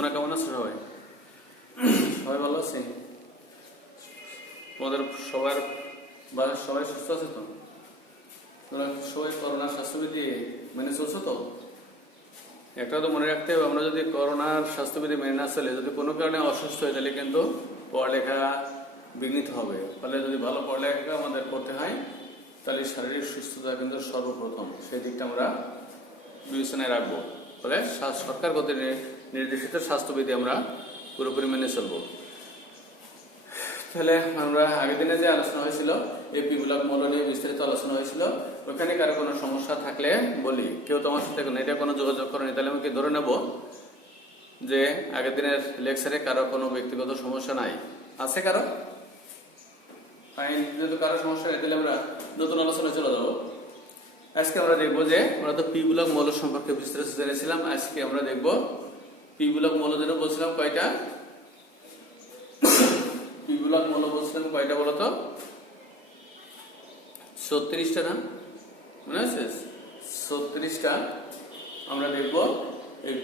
তোমরা কেমন আছো সবাই? সবাই ভালো আছে? তোমাদের সবার সবাই সুস্থ আছে তো? তোমরা সবাই করোনার স্বাস্থ্যবিধি মেনে চলছো তো? একটা তো মনে রাখতে হবে, আমরা যদি করোনার স্বাস্থ্যবিধি মেনে না চলে, যদি কোনো কারণে অসুস্থ হয়ে তাহলে কিন্তু পড়ালেখা বিঘ্নিত হবে। ফলে যদি ভালো পড়ালেখা আমাদের করতে হয় তাহলে শারীরিক সুস্থতা কিন্তু সর্বপ্রথম, সেই দিকটা আমরা বিবেচনায় রাখবো। ফলে সরকার কর্তৃক নির্দেশিত স্বাস্থ্যবিধি আমরা পুরোপুরি মেনে চলবো। তাহলে আমরা আগের দিনে যে আলোচনা হয়েছিল এপি ব্লক মৌল নিয়ে বিস্তারিত আলোচনা হয়েছিল, ওখানে কারো কোনো সমস্যা থাকলে বলি। কেউ তোমার সাথে এটা কোনো যোগাযোগ করেনি, তাহলে আমি কি ধরে নেব যে আগের দিনের লেকচারে কারো কোনো ব্যক্তিগত সমস্যা নাই? আছে কারো? যেহেতু কারো সমস্যা নেই তাহলে আমরা নতুন আলোচনায় চলে যাবো। আজকে আমরা দেখবো যে আমরা তো পি ব্লক মৌল সম্পর্কে বিস্তারিত জেনেছিলাম। আজকে আমরা দেখবো পি ব্লক মৌল যেন বলছিলাম কয়টা? পি ব্লক মৌল বলছিলাম কয়টা বলতো? 36টা না? মনে আছে? 36টা আমরা দেখবো এই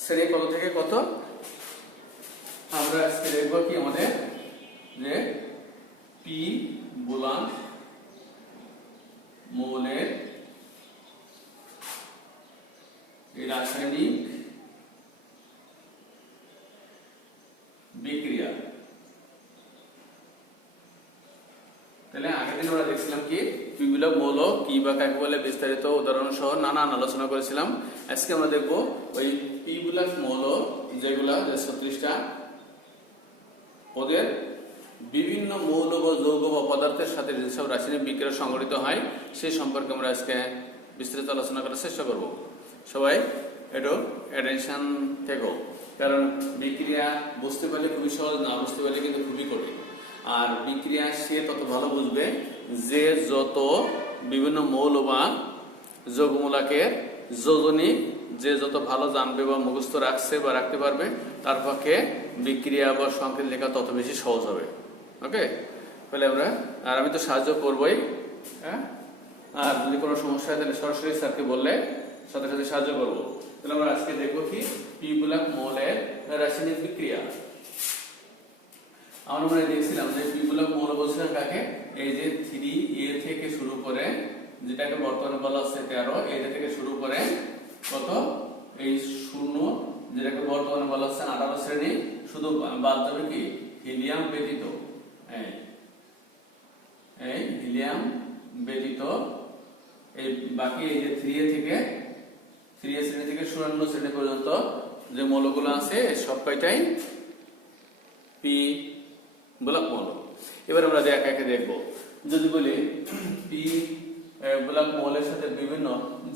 শ্রেণী কত থেকে কত। আমরা আজকে দেখবো কি আমাদের যে পি ব্লক মৌলের রাসায়নিক বিক্রিয়া। তাহলে আগের দিন আমরা দেখছিলাম কি পি ব্লক মৌল কি বা কাকে বলে বিস্তারিত উদাহরণ সহ নানান আলোচনা করেছিলাম। আজকে আমরা দেখবো ওই পি ব্লক মৌল যেগুলা 36টা, ওদের বিভিন্ন মৌল বা যৌগ বা পদার্থের সাথে যেসব রাসায়নিক বিক্রিয়া সংঘটিত হয় সেই সম্পর্কে আমরা আজকে বিস্তারিত আলোচনা করার চেষ্টা করব। সবাই একটু অ্যাটেনশন থেকো, কারণ বিক্রিয়া বুঝতে পারলে খুবই সহজ, না বুঝতে পারলে কিন্তু খুবই কঠিন। আর বিক্রিয়া সে তত ভালো বুঝবে যে যত বিভিন্ন মৌল বা যৌগমূলকের যোজনী যে যত ভালো জানবে বা মুখস্থ রাখছে বা রাখতে পারবে, তার পক্ষে বিক্রিয়া বা সংকেত লেখা তত বেশি সহজ হবে। ওকে, তাহলে আমরা আর আমি তো সাহায্য করবোই, হ্যাঁ। আর যদি কোনো সমস্যা হয় তাহলে সরাসরি স্যারকে বললে সাথে সাথে সাহায্য করবো। তাহলে আমরা আজকে দেখবো কি পি ব্লক মৌলের রাসায়নিক বিক্রিয়া। আমরা দেখছিলাম যে পি ব্লক মৌল বলছিলাম কাকে? এই যে 3A থেকে শুরু করে, যেটাকে বর্তমানে বলা হচ্ছে 13, এটা থেকে শুরু করে কত এই 0, যেটাকে বর্তমানে বলা হচ্ছে 18 শ্রেণী, শুধু বাদ যাবে কি হিলিয়াম ব্যতীত। এই হিলিয়াম ব্যতীত এই বাকি এই যে 3A শ্রেণী থেকে 54 শ্রেণী পর্যন্ত যে মৌলগুলো আছে সব কয়টাই পি ব্লক মৌল। এবার আমরা একে একে দেখবো। যদি বলি পি ব্লক মৌলের সাথে বিভিন্ন,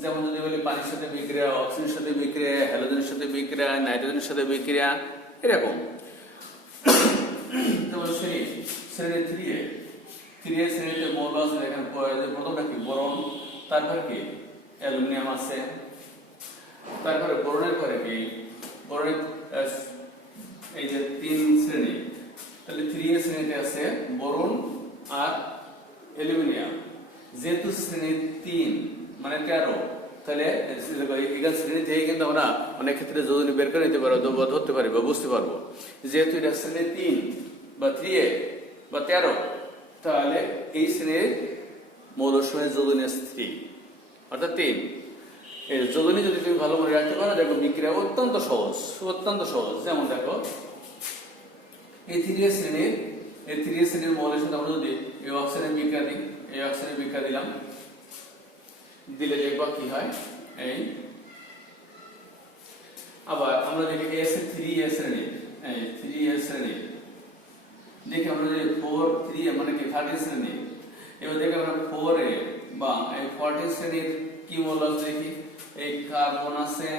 যেমন যদি বলি পানির সাথে বিক্রিয়া, অক্সিজেনের সাথে বিক্রিয়া, হ্যালোজেনের সাথে বিক্রিয়া, নাইট্রোজেনের সাথে বিক্রিয়া, এরকম। যেমন শ্রেণী 3A শ্রেণীতে মৌল আছে, এখানে প্রথমটা কি বোরন, তারপর কি অ্যালুমিনিয়াম আছে, তারপরে বোরনের পরে কি বোরনের এই যে 3 শ্রেণী, তাহলে 3A শ্রেণীতে আছে বোরন আর অ্যালুমিনিয়াম। যেহেতু শ্রেণী 3 মানে 13, তাহলে এখানে শ্রেণী থেকে কিন্তু আমরা অনেক ক্ষেত্রে যোজনী বের করে নিতে পারবো, ধরতে পারি বা বুঝতে পারবো। যেহেতু এটা শ্রেণী 3 বা 3A বা 13, তাহলে এই শ্রেণীর মৌলের সঙ্গে যোজনী আছে 3, অর্থাৎ 3। এই যোজনী যদি তুমি ভালো মনে রাখতে পারো, দেখো বিক্রিয়া অত্যন্ত সহজ। যেমন দেখো এই 3A শ্রেণীর মৌলের সাথে আমরা যদি এই অক্সিজেনের বিক্রিয়া দিই, এই অক্সিজেনের বিক্রিয়া দিলাম, দিলে দেখবা কি হয়। এই আবার আমরা দেখি 3A শ্রেণী, এই 3A শ্রেণী দেখি আমরা যদি 3A মানে কি 30 শ্রেণী। এবার দেখি আমরা 4A বা এই 40 শ্রেণীর কি মৌল আছে দেখি। এই কার্বন আছে,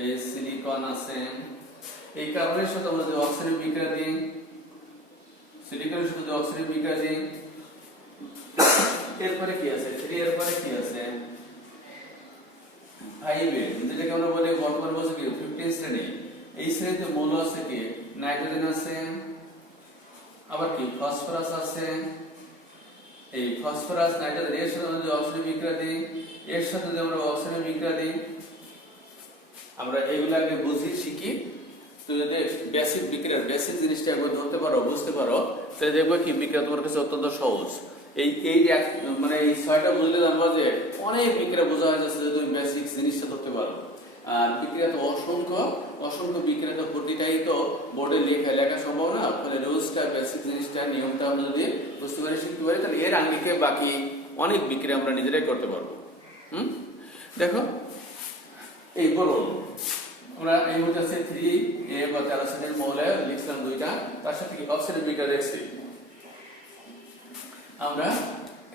এই সিলিকন আছে। এই কার্বনের সাথে আমরা যদি অক্সিজেনের বিক্রিয়া দিই, সিলিকনের সাথে অক্সিজেনের বিক্রিয়া দিই, এরপরে কি আছে 3 এর পরে কি আছে 5A, যেটাকে আমরা বলি বর্তমানে বলছি কি 15 শ্রেণী। এই শ্রেণীতে মৌল আছে কি নাইট্রোজেন আছে, আবার কি ফসফরাস আছে। এই ফসফরাস নাইট্রোজেন এর সাথে যদি অক্সিজেন বিক্রিয়া দিই, এর সাথে যদি আমরা অক্সিজেন বিক্রিয়া দিই, আমরা এইগুলো আগে বুঝি শিখি, তো যদি বেসিক বিক্রিয়ার বেসিক জিনিসটা একবার ধরতে পারো, বুঝতে পারো, তাহলে দেখবে কি বিক্রিয়া তোমার কাছে অত্যন্ত সহজ। মানে এই 6টা বুঝলে জানবা যে অনেক বিক্রিয়া বোঝা হয়ে যাচ্ছে যদি তুমি বেসিক জিনিসটা ধরতে পারো। আর বিক্রিয়া তো অসংখ্য বিক্রিয়া, তো প্রতিটাই তো বোর্ডে লেখা সম্ভব না, ফলে রুলসটা বেসিক জিনিসটা নিয়মটা আমরা যদি বুঝতে পারি, শিখতে পারি, তাহলে এর আঙ্গিকে বাকি অনেক বিক্রিয়া আমরা নিজেরাই করতে পারবো। দেখো এই বলুন আমরা এই মধ্যে আছে 3A বা ক্যারোসিনের মৌলে লিখলাম 2টা, তার সাথে অক্সিজেন 2টা দেখছি। আমরা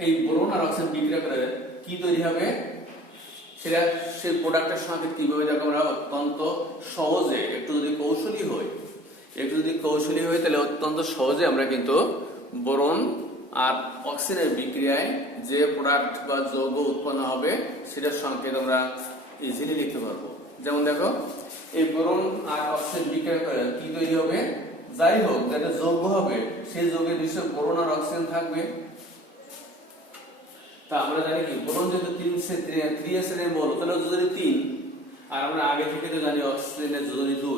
এই বোরন আর অক্সিজেন বিক্রিয়া করে কি তৈরি হবে সেটা সেই প্রোডাক্টের সঙ্গে কিভাবে দেখো আমরা অত্যন্ত সহজে একটু যদি কৌশলী হই তাহলে অত্যন্ত সহজে আমরা কিন্তু বোরন আর অক্সিজেনের বিক্রিয়ায় যে প্রোডাক্ট বা যৌগ উৎপন্ন হবে সেটার সংকেত আমরা ইজিলি লিখতে পারবো। যেমন দেখো এই বোরন আর অক্সিজেন বিক্রিয়া করে কি তৈরি হবে, যাই হোক যেটা যৌগ হবে সেই যৌগের নিশ্চয় বোরন আর অক্সিজেন থাকবে। তা আমরা জানি কি বোরন যেহেতু 3 শ্রেণীর মৌল, তাহলে যোজনী 3, আর আমরা আগে থেকে তো জানি অক্সিজেনের যোজনী 2,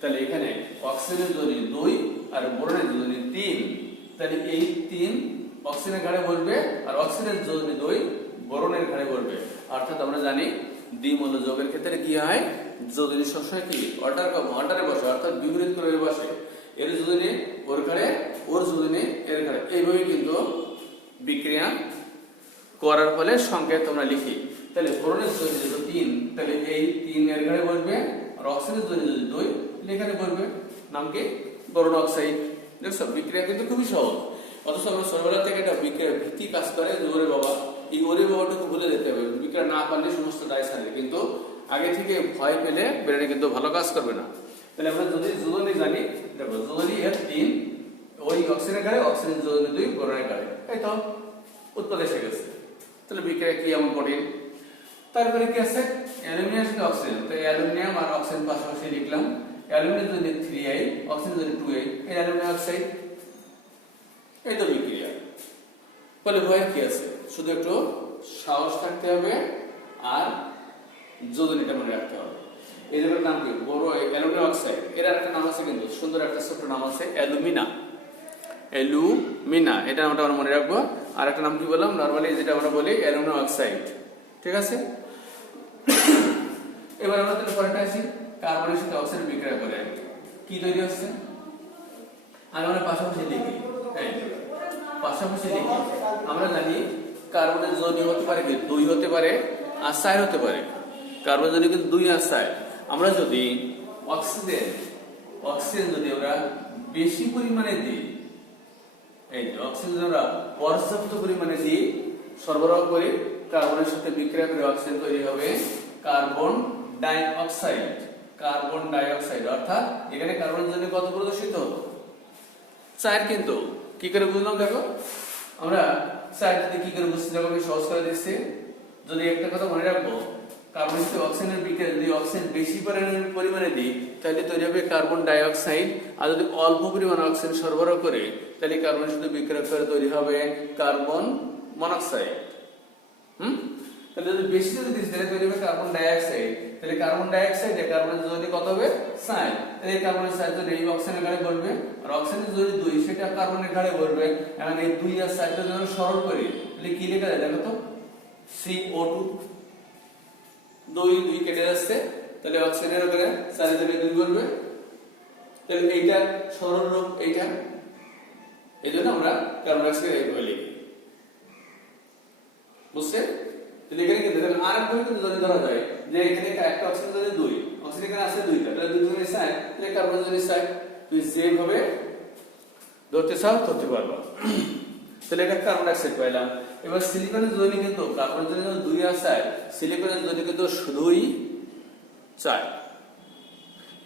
তাহলে এখানে অক্সিজেনের যোজনী 2 আর বোরনের যোজনী 3, তাহলে এই 3 অক্সিজেনের ঘাড়ে বসবে আর অক্সিজেনের যোজনী 2 বোরনের ঘাড়ে বসবে। অর্থাৎ আমরা জানি দ্বিমূল্য যৌগের ক্ষেত্রে কি হয়, যোজনী সবসময় কি অল্টারে বসে, অর্থাৎ বিপরীত ক্রমে বসে। এর যোজনী ওর ঘাড়ে, ওর যোজনী এর ঘাড়ে, এইভাবে কিন্তু বিক্রিয়া করার ফলে সংকেত আমরা লিখি। তাহলে বোরনের যোজনী যেহেতু 3, তাহলে এই 3 এর ঘাড়ে বসবে আর অক্সিজেনের যোজনী যদি 2 এখানে বসবে, নাম কি বোরন অক্সাইড। দেখছো বিক্রিয়া কিন্তু খুবই সহজ, অথচ আমরা ছোটবেলা থেকে এটা বিক্রিয়ার ভিত্তি কাজ করে যে ওরে বাবা, এই ওরে বাবাটুকু ভুলে যেতে হবে, বিক্রিয়া না পারলে সমস্ত দায় সারে, কিন্তু আগে থেকে ভয় পেলে ব্রেনে কিন্তু ভালো কাজ করবে না। তাহলে আমরা যদি যোজনী জানি, দেখো যোজনী এর 3, ওই অক্সিজেনের ঘাড়ে অক্সিজেন যোজনী 2 বোরনের ঘাড়ে, এই তো উত্তর এসে গেছে। তাহলে বিক্রিয়া কি এমন কঠিন। তারপরে কি আছে অ্যালুমিনিয়াম সাথে অক্সিজেন, তো অ্যালুমিনিয়াম আর অক্সিজেন পাশাপাশি লিখলাম। অ্যালুমিনিয়াম যদি 3A, অক্সিজেন যদি 2A, এই অ্যালুমিনিয়াম অক্সাইড, এই তো বিক্রিয়া। বলে ভয় কি আছে, শুধু একটু সাহস থাকতে হবে আর যোজনীটা মনে রাখতে হবে। এই জায়গার নাম কি বড় অ্যালুমিনিয়াম অক্সাইড, এর একটা নাম আছে কিন্তু সুন্দর একটা ছোট্ট নাম আছে অ্যালুমিনা, এটা নামটা আমরা মনে রাখবো। আর একটা নাম কি বললাম, নরমালি যেটা আমরা বলি অ্যালুমিনিয়াম অক্সাইড, ঠিক আছে। এবার আমরা তাহলে পরেরটা আসি, কার্বনের সাথে অক্সিজেন বিক্রিয়া করে কি তৈরি হচ্ছে, আমরা পাশাপাশি লিখি। আমরা জানি কার্বনের যোজনী হতে পারে কি 2 হতে পারে আর 4 হতে পারে, কার্বনের যোজনী কিন্তু 2 আর 4। আমরা যদি অক্সিজেন যদি আমরা বেশি পরিমাণে দিই, এই অক্সিজেন আমরা পর্যাপ্ত পরিমাণে দিই, সরবরাহ করি, কার্বনের সাথে বিক্রিয়া করে অক্সিজেন তৈরি হবে কার্বন ডাই অক্সাইড। অর্থাৎ এখানে কার্বনের জন্য কত প্রদর্শিত, 4। কিন্তু কি করে বুঝলাম, দেখো আমরা 4 যদি কি করে বুঝতে যাবো, সহজ করে দিচ্ছি। যদি একটা কথা মনে রাখবো, কার্বনের সাথে অক্সিজেনের বিক্রিয়া যদি অক্সিজেন বেশি পরিমাণে দিই তাহলে তৈরি হবে কার্বন ডাই অক্সাইড, আর যদি অল্প পরিমাণে অক্সিজেন সরবরাহ করে তাহলে কার্বনের সাথে বিক্রিয়া করে তৈরি হবে কার্বন মনোক্সাইড। তাহলে যদি বেশি যদি দিই তাহলে তৈরি হবে কার্বন ডাই অক্সাইড, তাহলে কার্বন ডাই অক্সাইড এর কার্বনের যোজনী কত হবে 4, তাহলে এই কার্বনের 4 যদি এই অক্সিজেনের ঘাড়ে বসবে আর অক্সিজেনের যদি 2 সেটা কার্বনের ঘাড়ে বসবে। এখন এই 2 আর 4 যদি আমরা সরল করি তাহলে কি লেখা যায় দেখো তো, CO2, 2 কেটে যাচ্ছে, তাহলে অক্সিজেনের ঘাড়ে 4 থেকে 2 বসবে, তাহলে এইটা সরল রূপ, এইটা এইজন্য আমরা কার্বন ডাই অক্সাইড এইভাবে লিখি, বুঝছে। তাহলে এখানে কিন্তু আরেকভাবে কিন্তু যদি ধরা যায় যে এখানে একটা অক্সিজেন যদি 2, অক্সিজেন এখানে আছে 2টা, তাহলে 2 গুণে 4, তাহলে কার্বন যদি 4, তুই যেভাবে ধরতে চাও ধরতে পারবা। তাহলে এটা কার্বন ডাই অক্সাইড পাইলাম। এবার সিলিকনের যোজনী কিন্তু কার্বনের যোজনী 2 আর 4, সিলিকনের যোজনী কিন্তু শুধুই 4।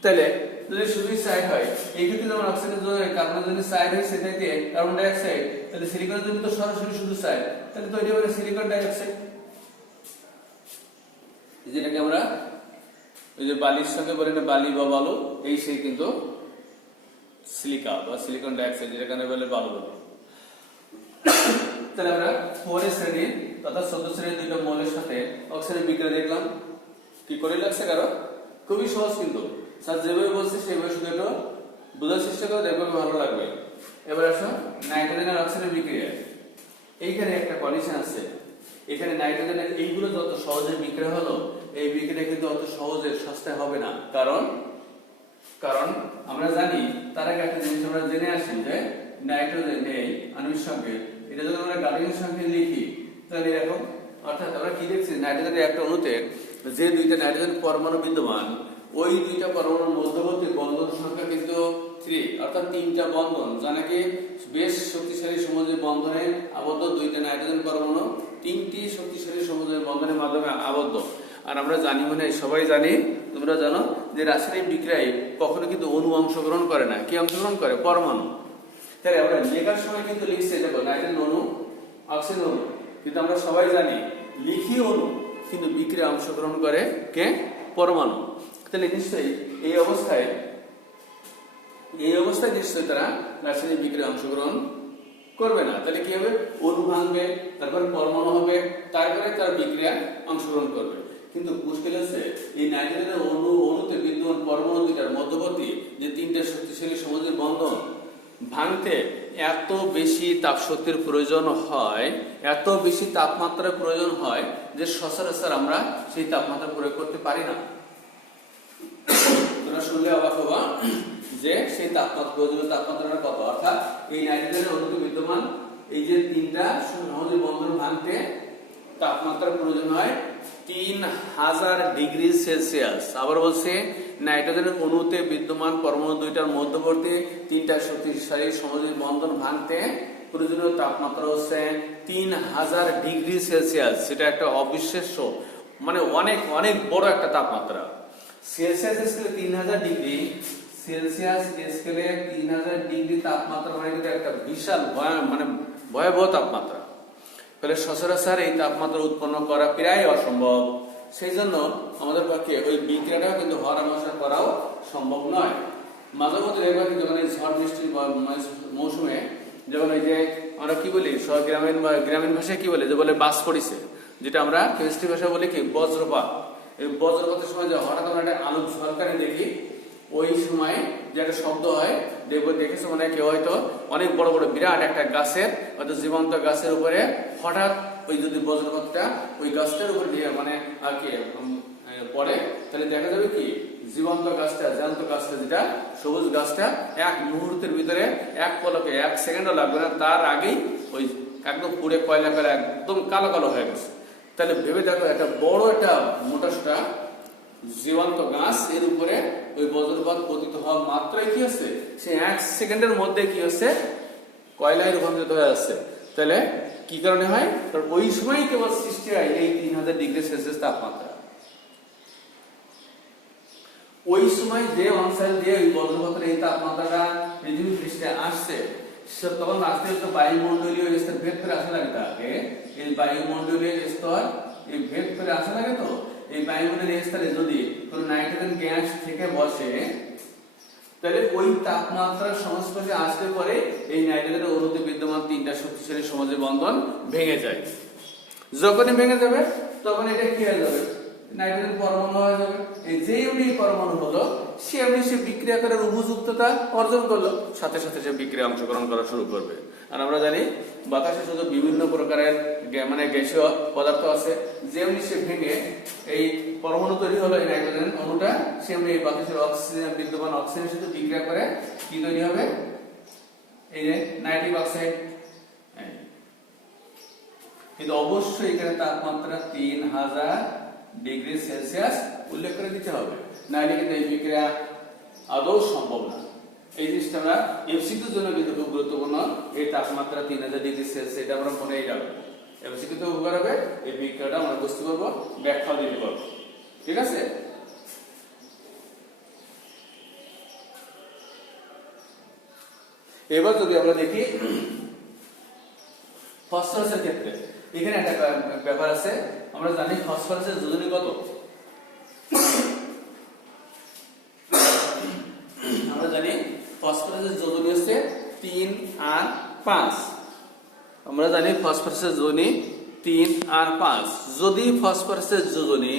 তাহলে যদি শুধুই 4 হয়, এই ক্ষেত্রে যেমন অক্সিজেনের যোজনী কার্বনের যোজনী 4 হয়, সেটাকে কার্বন ডাই অক্সাইড, তাহলে সিলিকনের যোজনী তো সরাসরি শুধু 4, তাহলে তৈরি হবে সিলিকন ডাই অক্সাইড, যেটাকে আমরা ওই যে বালির সঙ্গে বলি না, বালি বা বালু, এই সেই কিন্তু সিলিকা বা সিলিকন ডাই অক্সাইড, যেটাকে বলে বালু। তাহলে আমরা 4 শ্রেণীর তথা 14 শ্রেণীর 2টা মৌলের সাথে অক্সিজেনের বিক্রিয়া দেখলাম, কি করে লাগছে কারো, খুবই সহজ কিন্তু। স্যার যেভাবে বলছি সেইভাবে শুধু একটু বোঝার চেষ্টা করো, দেখবে ভালো লাগবে। এবার আসো নাইট্রোজেন আর অক্সিজেনের বিক্রিয়া। এইখানে একটা কন্ডিশন আছে, এখানে নাইট্রোজেনের এইগুলো যত সহজে বিক্রিয়া হলো, এই বিক্রিয়া কিন্তু অত সহজে সস্তায় হবে না। কারণ আমরা জানি, তার আগে একটা জিনিস আমরা জেনে আসি যে নাইট্রোজেন এই আণবিক সংকেত, এটা যদি আমরা গাঠনিক সংকেত লিখি তাহলে এরকম, অর্থাৎ আমরা কি দেখছি, নাইট্রোজেনের একটা অণুতে যে দুইটা নাইট্রোজেন পরমাণু বিদ্যমান, ওই দুইটা পরমাণুর মধ্যবর্তী বন্ধন সংখ্যা কিন্তু 3, অর্থাৎ 3টা বন্ধন, যা নাকি বেশ শক্তিশালী সমযোজী বন্ধনে আবদ্ধ। দুইটা নাইট্রোজেন পরমাণু 3টি শক্তিশালী সমযোজী বন্ধনের মাধ্যমে আবদ্ধ। আর আমরা জানি, মানে সবাই জানি, তোমরা জানো যে রাসায়নিক বিক্রিয়ায় কখনো কিন্তু অণু অংশগ্রহণ করে না। কি অংশগ্রহণ করে? পরমাণু। তাহলে আমরা লেখার সময় কিন্তু লিখছি দেখো নাইট্রোজেন অণু, অক্সিজেন অণু, কিন্তু আমরা সবাই জানি লিখি অণু কিন্তু বিক্রিয়া অংশগ্রহণ করে কে? পরমাণু। তাহলে নিশ্চয়ই এই অবস্থায় নিশ্চয়ই তারা রাসায়নিক বিক্রিয়া অংশগ্রহণ করবে না। তাহলে কি হবে? অণু ভাঙবে, তারপরে পরমাণু হবে, তারপরে তার বিক্রিয়া অংশগ্রহণ করবে। কিন্তু মুশকিল আছে, এই নাইট্রোজেনের অণুতে বিদ্যমান পরমাণু দুইটার মধ্যবর্তী যে 3টা শক্তিশালী সমযোজী বন্ধন ভাঙতে এত বেশি তাপশক্তির প্রয়োজন হয়, এত বেশি তাপমাত্রার প্রয়োজন হয় যে সচরাচর আমরা সেই তাপমাত্রা প্রয়োগ করতে পারি না। তোমরা শুনলে অবাক হবা যে সেই প্রয়োজনীয় তাপমাত্রাটা কত। অর্থাৎ এই নাইট্রোজেনের অণুতে বিদ্যমান এই যে 3টা সমযোজী বন্ধন ভাঙতে তাপমাত্রার প্রয়োজন হয় 3000 ডিগ্রি সেলসিয়াস। আবার বলছে, নাইট্রোজেনের অণুতে বিদ্যমান পরমাণু দুইটার মধ্যবর্তী 3টা শক্তিশালী সমযোজী বন্ধন ভাঙতে প্রয়োজনীয় তাপমাত্রা হচ্ছে 3000 ডিগ্রি সেলসিয়াস। সেটা একটা অবিশ্বাস্য, মানে অনেক অনেক বড় একটা তাপমাত্রা। সেলসিয়াস স্কেলে 3000 ডিগ্রি, সেলসিয়াস স্কেলে 3000 ডিগ্রি তাপমাত্রা মানে কিন্তু একটা বিশাল ভয়াবহ তাপমাত্রা। তাহলে সচরাচর এই তাপমাত্রা উৎপন্ন করা প্রায় অসম্ভব। সেই জন্য আমাদের পক্ষে ওই বিক্রিয়াটাও কিন্তু হরহামেশা করাও সম্ভব নয়। মাঝে মধ্যে দেখবা কিন্তু যখন এই ঝড় বৃষ্টির মৌসুমে, যখন এই যে আমরা কি বলি গ্রামীণ ভাষায় কি বলে, যে বলে বাস পড়িছে, যেটা আমরা কেমিস্ট্রি ভাষায় বলি কি বজ্রপাত। এই বজ্রপাতের সময় যে হঠাৎ আমরা একটা আলোক ঝলকানি দেখি, ওই সময় যে একটা শব্দ হয়, দেখেছো মানে কেউ হয়তো অনেক বড় বড় বিরাট একটা গাছের, হয়তো জীবন্ত গাছের উপরে হঠাৎ ওই যদি বজ্রপাতটা ওই গাছটার উপর দিয়ে মানে আর কি পড়ে, তাহলে দেখা যাবে কি জীবন্ত গাছটা, জ্যান্ত গাছটা, যেটা সবুজ গাছটা এক মুহূর্তের ভিতরে, এক পলকে, 1 সেকেন্ডও লাগবে না, তার আগেই ওই একদম পুড়ে কয়লা করে একদম কালো কালো হয়ে গেছে। তাহলে ভেবে দেখো, একটা বড় একটা মোটাসোটা জীবন্ত গাছ, এর উপরে ওই বজ্রপাত পতিত হওয়া মাত্রই কি হচ্ছে, সে 1 সেকেন্ডের মধ্যে কি হচ্ছে, কয়লায় রূপান্তরিত হয়ে যাচ্ছে। তাহলে কি কারণে হয়? কারণ ওই সময় কেবল সৃষ্টি হয় এই 3000 ডিগ্রি সেলসিয়াস তাপমাত্রা। ওই সময় যে অঞ্চল দিয়ে ওই বজ্রপাতের এই তাপমাত্রাটা পৃথিবী পৃষ্ঠে আসছে, তখন আস্তে আস্তে বায়ুমণ্ডলীয় স্তর ভেদ করে আসা লাগে। তাকে এই বায়ুমণ্ডলীয় স্তর এই ভেদ করে আসা লাগে। তো এই বায়ুমণ্ডলীয় স্তরে যদি কোনো নাইট্রোজেন গ্যাস থেকে বসে, তাহলে ওই তাপমাত্রার সংস্পর্শে আসতে পরে এই নাইট্রোজেনের অণুতে বিদ্যমান 3টা শক্তিশালী সমযোজী বন্ধন ভেঙে যায়। যখনই ভেঙে যাবে তখন এটা কি হয়ে যাবে, নাইট্রোজেন পরমাণু হয়ে যাবে। যে এমনি পরমাণু হলো, সে এমনি সে বিক্রিয়া করার উপযুক্ততা অর্জন করলো, সাথে সাথে সে বিক্রিয়া অংশগ্রহণ করা শুরু করবে। আর আমরা জানি বাতাসে শুধু বিভিন্ন প্রকারের মানে গ্যাসীয় পদার্থ আছে, যেমনি সে ভেঙে এই পরমাণু তৈরি হলো এই নাইট্রোজেন অণুটা, সেমনি এই বাতাসের অক্সিজেন বিদ্যমান অক্সিজেনের সাথে বিক্রিয়া করে কি তৈরি হবে, এই যে নাইট্রিক অক্সাইড। কিন্তু অবশ্যই এখানে তাপমাত্রা 3000 ডিগ্রি সেলসিয়াস উল্লেখ করে দিতে হবে, নাহলে কিন্তু এই বিক্রিয়া আদৌ সম্ভব না। এই জিনিসটা আমরা এমসিকিউর জন্য কিন্তু খুব গুরুত্বপূর্ণ। এই তাপমাত্রা 3000 ডিগ্রি সেলসিয়াস, এটা আমরা মনেই রাখবো। এমসিকিউতে উপকার হবে, এই বিক্রিয়াটা আমরা বুঝতে পারবো, ব্যাখ্যা দিতে পারবো। ঠিক আছে? এবার যদি আমরা দেখি ফসফরাসের ক্ষেত্রে, এখানে একটা ব্যাপার আছে। আমরা জানি ফসফরাসের যোজনী কত, আমরা জানি ফসফরাসের যোজনী হচ্ছে 3 আর 5। আমরা জানি ফসফরাসের যোজনী 3 আর 5। যদি ফসফরাসের যোজনী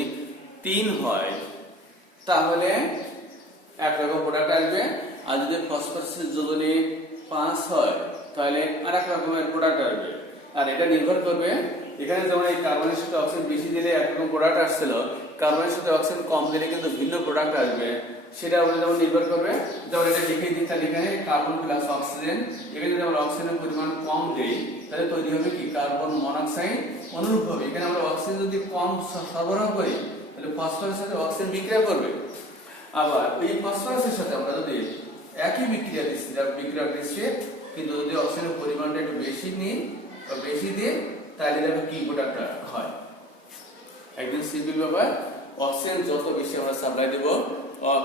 3 হয়, তাহলে একরকম প্রোডাক্ট আসবে, আর যদি ফসফরাসের যোজনী 5 হয় তাহলে আরেক রকমের প্রোডাক্ট আসবে। আর এটা নির্ভর করবে, এখানে যেমন এই কার্বনের সাথে অক্সিজেন বেশি দিলে একরকম প্রোডাক্ট আসছিল, কার্বনের সাথে অক্সিজেন কম দিলে কিন্তু ভিন্ন প্রোডাক্ট আসবে। সেটা আমরা যেমন নির্ভর করবে, যেমন এটা লিখে দিই, তাহলে এখানে কার্বন প্লাস অক্সিজেন, এখানে যদি আমরা অক্সিজেনের পরিমাণ কম দেই তাহলে তৈরি হবে কি কার্বন মনোক্সাইড। অনুরূপভাবে এখানে আমরা অক্সিজেন যদি কম সরবরাহ করি তাহলে ফসফরাসের সাথে অক্সিজেন বিক্রিয়া করবে। আবার এই ফসফরাসের সাথে আমরা যদি একই বিক্রিয়া দিচ্ছি, বিক্রিয়া দিচ্ছি, কিন্তু যদি অক্সিজেনের পরিমাণটা একটু বেশি নিই বা বেশি দিয়ে, তাহলে দেখো কি প্রোডাক্ট হয়। একদম সিম্পল ব্যাপার, অক্সিজেন যত বেশি আমরা সাপ্লাই দেব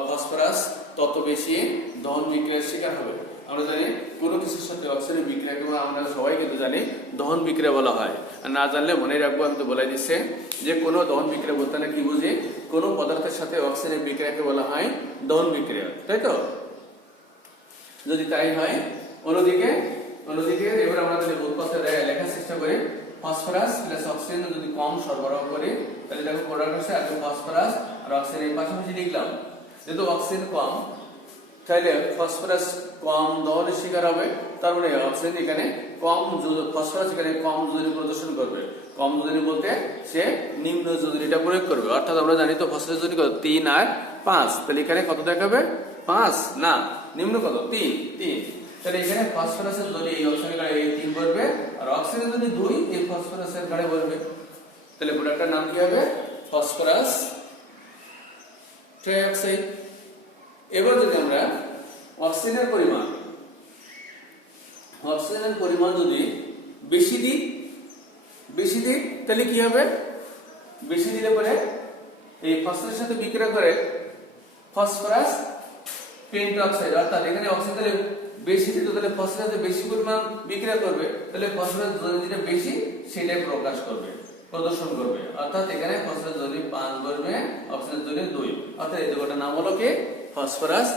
ফসফরাস তত বেশি দহন বিক্রিয়ার শিকার হবে। আমরা জানি কোনো কিছুর সাথে অক্সিজেনের বিক্রিয়াকে আমরা সবাই কিন্তু জানি দহন বিক্রিয়া বলা হয়। আর না জানলে মনে রাখবো, আমি তো বলাই দিচ্ছে যে কোনো দহন বিক্রিয়া বলতে কি বুঝি, কোনো পদার্থের সাথে অক্সিজেনের বিক্রিয়াকে বলা হয় দহন বিক্রিয়া, তাই তো? যদি তাই হয়, অন্যদিকে এবার আমরা যদি উৎপাদকে লেখার চেষ্টা করি, ফসফরাস প্লাস অক্সিজেন যদি কম সরবরাহ করি তাহলে দেখো প্রোডাক্ট হচ্ছে আগে ফসফরাস আর অক্সিজেন পাশাপাশি লিখলাম। যেহেতু অক্সিজেন কম তাহলে ফসফরাস কম দহনের শিকার হবে, তার মানে অক্সিজেন এখানে কম, ফসফরাস এখানে কম যোজনী প্রদর্শন করবে। কম যোজনী বলতে সে নিম্ন যোজনীটা প্রয়োগ করবে, অর্থাৎ আমরা জানি তো ফসফরাস যোজনী কত 3 আর 5, তাহলে এখানে কত দেখাবে 5 না, নিম্ন কত 3। তাহলে এখানে ফসফরাসের যদি এই অক্সিজেনের গাড়ি এই 3 বলবে, আর অক্সিজেন যদি 2 এই ফসফরাসের গাড়ি বলবে, তাহলে প্রোডাক্টটার নাম কি হবে ফসফরাস ট্রাইঅক্সাইড। এবার যদি আমরা অক্সিজেনের পরিমাণ যদি বেশি দিই তাহলে কি হবে, বেশি দিলে পরে এই ফসফরাসের সাথে বিক্রিয়া করে ফসফরাস পেন্টঅক্সাইড, অর্থাৎ এখানে অক্সিজেন বেশি দিতে তাহলে ফসফরাসের বেশি পরিমাণ বিক্রিয়া করবে, তাহলে ফসফরাস যেটা বেশি সেটাই প্রদর্শন করবে, অর্থাৎ এখানে ফসফরাস যদি 5 বলবে, অক্সিজেন যদি 2, অর্থাৎ এই দুটোর নাম হলো কি ফসফরাস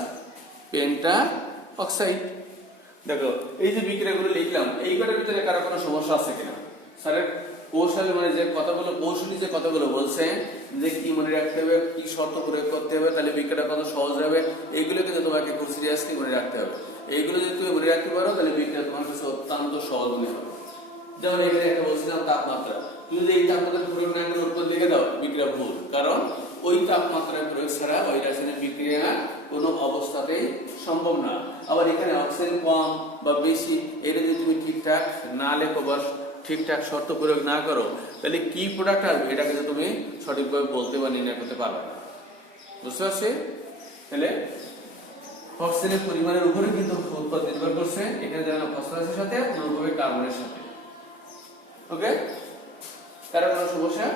পেন্টাঅক্সাইড। দেখো এই যে বিক্রিয়াগুলো লিখলাম, এই কটার ভিতরে কারো কোনো সমস্যা আছে কিনা? স্যারের কৌশল মানে যে কথাগুলো, কৌশলী যে কথাগুলো বলছে যে কি মনে রাখতে হবে, কি শর্ত প্রয়োগ করতে হবে, তাহলে বিক্রিয়াটা কত সহজ হবে, এইগুলো কিন্তু তোমাকে খুব সিরিয়াসলি মনে রাখতে হবে। এইগুলো যদি তুমি মনে রাখতে পারো তাহলে বিক্রিয়া তোমার কাছে অত্যন্ত সহজ মনে হবে। যেমন এখানে একটা বলছিলাম তাপমাত্রা, তুমি যদি এই তাপমাত্রার প্রয়োগ না করে উত্তর লিখে দাও, বিক্রিয়া ভুল, কারণ ওই তাপমাত্রার প্রয়োগ ছাড়া ওই রাসায়নিক বিক্রিয়া কোনো অবস্থাতেই সম্ভব না। আবার এখানে অক্সিজেন কম বা বেশি, এটা যদি তুমি ঠিকঠাক না লেখো বা ঠিকঠাক শর্ত প্রয়োগ না করো, তাহলে কি প্রোডাক্ট আসবে এটা কিন্তু তুমি সঠিকভাবে বলতে বা নির্ণয় করতে পারবে না। বুঝতে পারছি? তাহলে অক্সিজেনের পরিমাণের উপরে কিন্তু উৎপাদ নির্ভর করছে, এখানে যেমন ফসফরাসের সাথে অনুরূপভাবে কার্বনের সাথে। ওকে, কারো কোনো সমস্যা?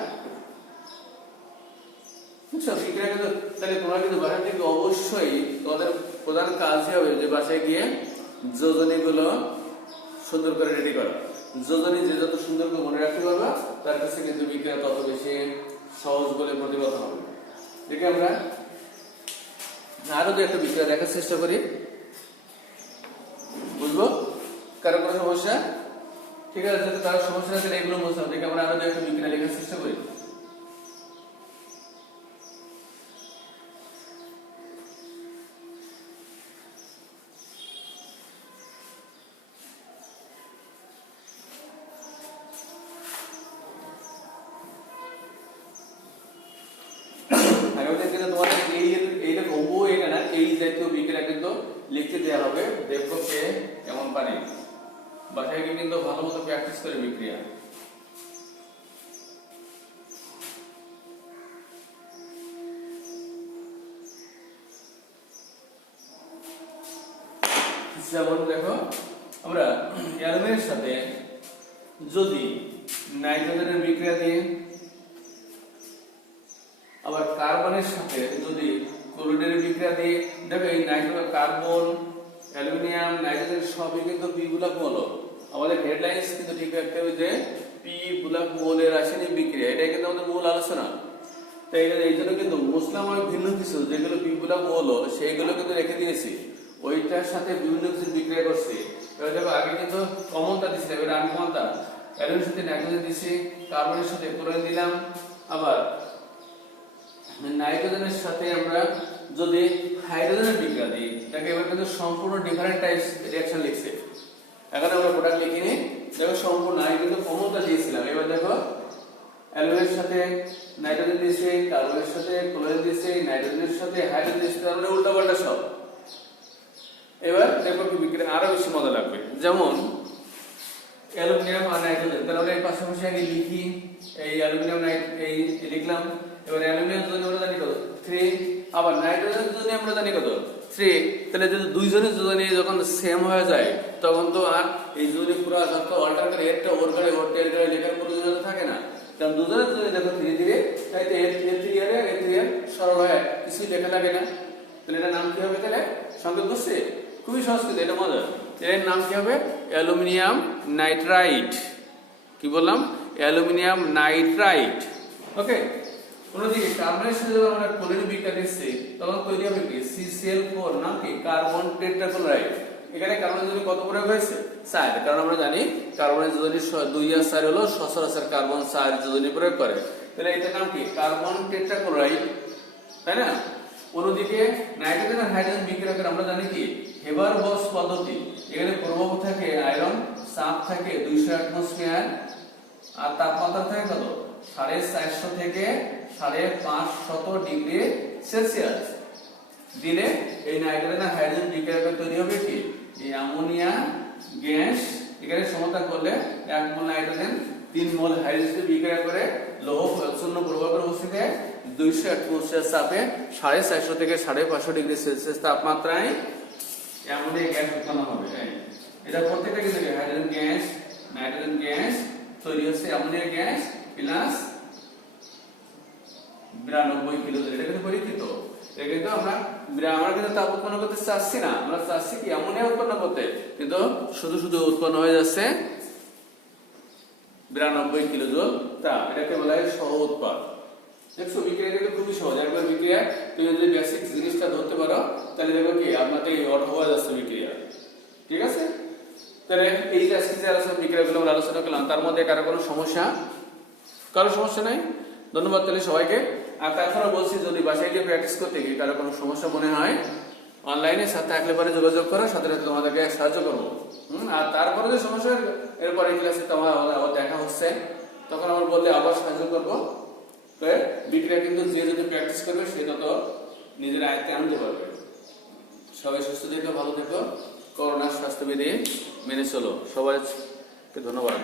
বুঝছো বিক্রিয়া কিন্তু, তাহলে তোমরা কিন্তু বাসা থেকে অবশ্যই তোমাদের প্রধান কাজই হবে যে বাসায় গিয়ে যোজনীগুলো সুন্দর করে রেডি করা। যোজনী যে যত সুন্দর করে মনে রাখতে পারবা তার কাছে কিন্তু বিক্রিয়া তত বেশি সহজ বলে প্রতিভাত হবে। দেখে আমরা আরো দু একটা বিক্রিয়া দেখার চেষ্টা করি, বুঝবো? কারো কোনো সমস্যা? ঠিক আছে, যদি কারো সমস্যা না তাহলে এগুলো বুঝলাম। দেখে আমরা আরো দু একটা বিক্রিয়া লেখার চেষ্টা করি। লিখতে দেওয়া হবে, দেখবো সে কেমন পারে। বাসায় গিয়ে কিন্তু ভালো মতো প্র্যাকটিস করে বিক্রিয়া। যেমন দেখো আমরা অ্যালুমিনিয়ামের সাথে যদি নাইট্রোজেনের বিক্রিয়া দিয়ে, আবার কার্বনের সাথে যদি ক্লোরিনের বিক্রিয়া দিয়ে, দেখো এই নাইট্রোজেন, কার্বন, অ্যালুমিনিয়াম, নাইট্রোজেন সবই কিন্তু পি মূলক মৌল। আমাদের হেডলাইন্স কিন্তু ঠিক রাখতে হবে যে পি মূলক মৌলের রাসায়নিক বিক্রিয়া, এটাই কিন্তু আমাদের মূল আলোচনা। তো এই জন্য কিন্তু মুসলাম ভিন্ন কিছু যেগুলো পি মূলক মৌল সেইগুলো কিন্তু রেখে দিয়েছি, ওইটার সাথে বিভিন্ন কিছু বিক্রিয়া করছি। দেখো আগে কিন্তু কমনটা দিচ্ছিলাম, এটা আনকমনটা, অ্যালুমিনিয়ামের সাথে নাইট্রোজেন দিচ্ছি, কার্বনের সাথে ক্লোরিন দিলাম, আবার নাইট্রোজেনের সাথে আমরা যদি হাইড্রোজেনের বিক্রিয়া দিই, দেখো এবার কিন্তু সম্পূর্ণ ডিফারেন্ট টাইপস রিঅ্যাকশন লিখছে। এখন আমরা প্রোডাক্ট লিখিনি, দেখো সম্পূর্ণ আগে কিন্তু কমনটা দিয়েছিলাম। এবার দেখো অ্যালুমিনিয়ামের সাথে নাইট্রোজেন দিয়েছে, কার্বনের সাথে ক্লোরিন দিয়েছে, নাইট্রোজেনের সাথে হাইড্রোজেন দিয়েছে, তার মানে উল্টাপাল্টা সব। এবার দেখো কি বিক্রিয়া আরো বেশি মজা লাগবে। যেমন অ্যালুমিনিয়াম আর নাইট্রোজেন, তাহলে আমরা এই পাশাপাশি আগে লিখি, এই অ্যালুমিনিয়াম এই লিখলাম। এবার অ্যালুমিনিয়াম যোজনী আমরা জানি কত 3, আবার নাইট্রোজেন যোজনী আমরা জানি কত 3। তাহলে যদি দুইজনের যোজনী যখন সেম হয়ে যায় তখন তো আর এই যোজনী পুরো যত অল্টার করে একটা ওর ঘরে ওর টের ঘরে লেখার প্রয়োজন থাকে না, কারণ দুজনের যোজনী দেখো ধীরে ধীরে তাই তো এ3 এর সরল হয়, কিছুই লেখা লাগে না। তাহলে এটার নাম কি হবে? তাহলে সংকেত বুঝছে, খুবই সহজ কিন্তু এটা মজা। এর নাম কি হবে? Aluminium nitrite. কি বললাম? Aluminium nitrite. ওকে। অন্যদিকে কার্বনের সাথে যখন আমরা ক্লোরিন বিক্রিয়া দিচ্ছি তখন তৈরি হবে কি CCl4, নাম কি কার্বন টেট্রাক্লোরাইড। এখানে কার্বনের যোজনী কত প্রয়োগ হয়েছে? 4, কারণ আমরা জানি কার্বনের যোজনী 2 আর 4 হলো সচরাচর কার্বন 4 যোজনী প্রয়োগ করে। তাহলে এটার নাম কি কার্বন টেট্রাক্লোরাইড, তাই না? অন্যদিকে নাইট্রোজেন আর হাইড্রোজেন বিক্রিয়া করে আমরা জানি কি হেবার-বস পদ্ধতি। এখানে প্রভাব থাকে আয়রন, চাপ থাকে 200 অ্যাটমসফিয়ার, আর তাপমাত্রা থাকে কত 450 থেকে 550 ডিগ্রি সেলসিয়াস। দিলে এই নাইট্রোজেন আর হাইড্রোজেন বিক্রিয়া করে তৈরি হবে কি এই অ্যামোনিয়া গ্যাস। এখানে সমাধান করলে 1 মোল নাইট্রোজেন 3 মোল হাইড্রোজেন বিক্রিয়া করে লৌহ শূন্য প্রভাবের উপস্থিতিতে 200 অ্যাটমসফিয়ার চাপে 450 থেকে 550 ডিগ্রি সেলসিয়াস তাপমাত্রায় অ্যামোনিয়া গ্যাস উৎপন্ন হবে। এটা প্রত্যেকটা কি থাকে হাইড্রোজেন গ্যাস, নাইট্রোজেন গ্যাস তৈরি হচ্ছে অ্যামোনিয়া গ্যাস প্লাস 92 কিলোজুল। এটা কিন্তু পরীক্ষিত। এটা কিন্তু আমরা কিন্তু তাপ উৎপন্ন করতে চাচ্ছি না, আমরা চাচ্ছি কি অ্যামোনিয়া উৎপন্ন করতে, কিন্তু শুধু শুধু উৎপন্ন হয়ে যাচ্ছে 92 কিলোজুল তাপ। এটাকে বলা হয় সহ উৎপাদ। দেখছো বিক্রিয়াটা খুবই সহজ। একবার বিক্রিয়া তুমি যদি বেসিক জিনিসটা ধরতে পারো তাহলে দেখো কি আপনাকে অটো হয়ে যাচ্ছে বিক্রিয়া। ঠিক আছে? তাহলে এই যে আজকে যে আলোচনা বিক্রিয়াগুলো আমরা আলোচনা করলাম তার মধ্যে কারো কোনো সমস্যা? কারো সমস্যা নাই? ধন্যবাদ তাহলে সবাইকে। আর তারপরে বলছি যদি বাসায় গিয়ে প্র্যাকটিস করতে গিয়ে কারো কোনো সমস্যা মনে হয় অনলাইনে সাথে থাকলে পরে যোগাযোগ করো, সাথে সাথে তোমাদেরকে সাহায্য করবো। আর তারপরে যে সমস্যা এরপরে ক্লাসে তোমার আবার দেখা হচ্ছে তখন আমার বললে আবার সাহায্য করবো। তো বিক্রিয়া কিন্তু যে যদি প্র্যাকটিস করবে সে তত নিজের আয়ত্তে আনতে পারবে। সবাই সুস্থ থেকো, ভালো থেকো, করোনার স্বাস্থ্যবিধি মেনে চলো। সবাইকে ধন্যবাদ।